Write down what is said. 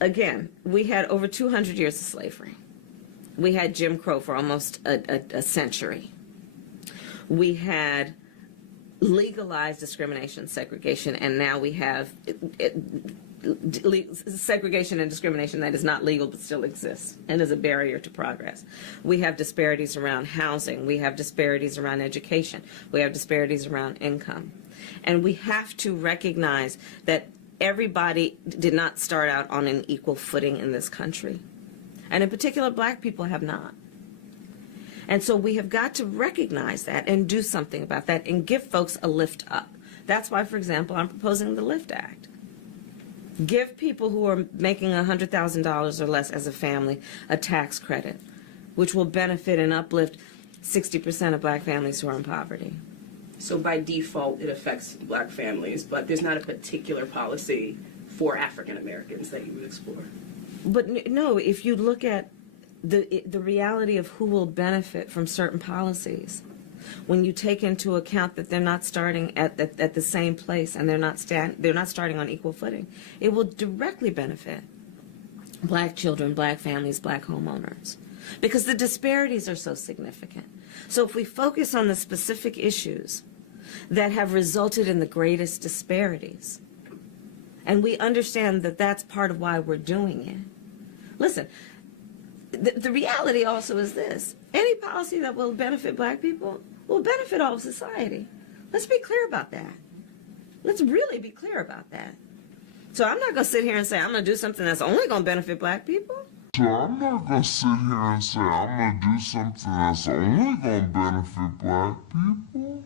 again, we had over 200 years of slavery. We had Jim Crow for almost a century. We had legalized discrimination, segregation, and now we have segregation and discrimination that is not legal but still exists and is a barrier to progress. We have disparities around housing. We have disparities around education. We have disparities around income. And we have to recognize that everybody did not start out on an equal footing in this country. And in particular, black people have not. And so we have got to recognize that and do something about that and give folks a lift up. That's why, for example, I'm proposing the LIFT Act. Give people who are making $100,000 or less as a family a tax credit, which will benefit and uplift 60% of black families who are in poverty. So by default, it affects black families, but there's not a particular policy for African Americans that you would explore. But no, if you look at the reality of who will benefit from certain policies, when you take into account that they're not starting at the same place and they're not starting on equal footing, it will directly benefit black children, black families, black homeowners, because the disparities are so significant. So if we focus on the specific issues that have resulted in the greatest disparities, and we understand that that's part of why we're doing it. Listen, the reality also is this: any policy that will benefit black people will benefit all of society. Let's be clear about that. Let's really be clear about that. So I'm not going to sit here and say I'm going to do something that's only going to benefit black people. So I'm not going to sit here and say I'm going to do something that's only going to benefit black people.